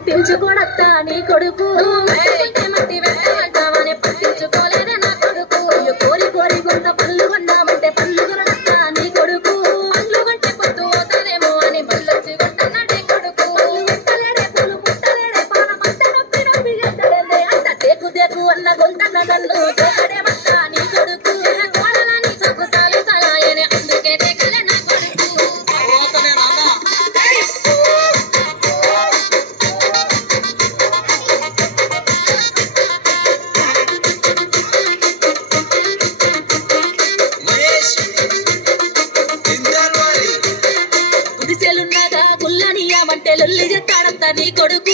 పట్టించుకోడత్తా నీ కొడుకు మట్టి వెంటమంటావని పట్టించుకోలేదా నా కొడుకు కోరి కోరి కొంత పళ్ళు కొన్నామంటే పళ్ళు కొనడత్తా నీ కొడుకు పళ్ళు కొంటే పొద్దు పోతానేమో అని మళ్ళొచ్చి కొంటున్నాడే కొడుకు వెంటలేడే పూలు పుట్టలేడే పాల మంట నొప్పి నొప్పి గడ్డలేదే అంత తేకు తేకు అన్న గొంతన్న నన్ను తేకడేమత్తా నీ కొడుకు కోడలని సొక్కుసాలు కలాయనే అందుకే తేకలే నా కొడుకు గుడిసెలున్నగా గుల్లనియమంటే లొల్లి చెత్తాడంతా నీ కొడుకు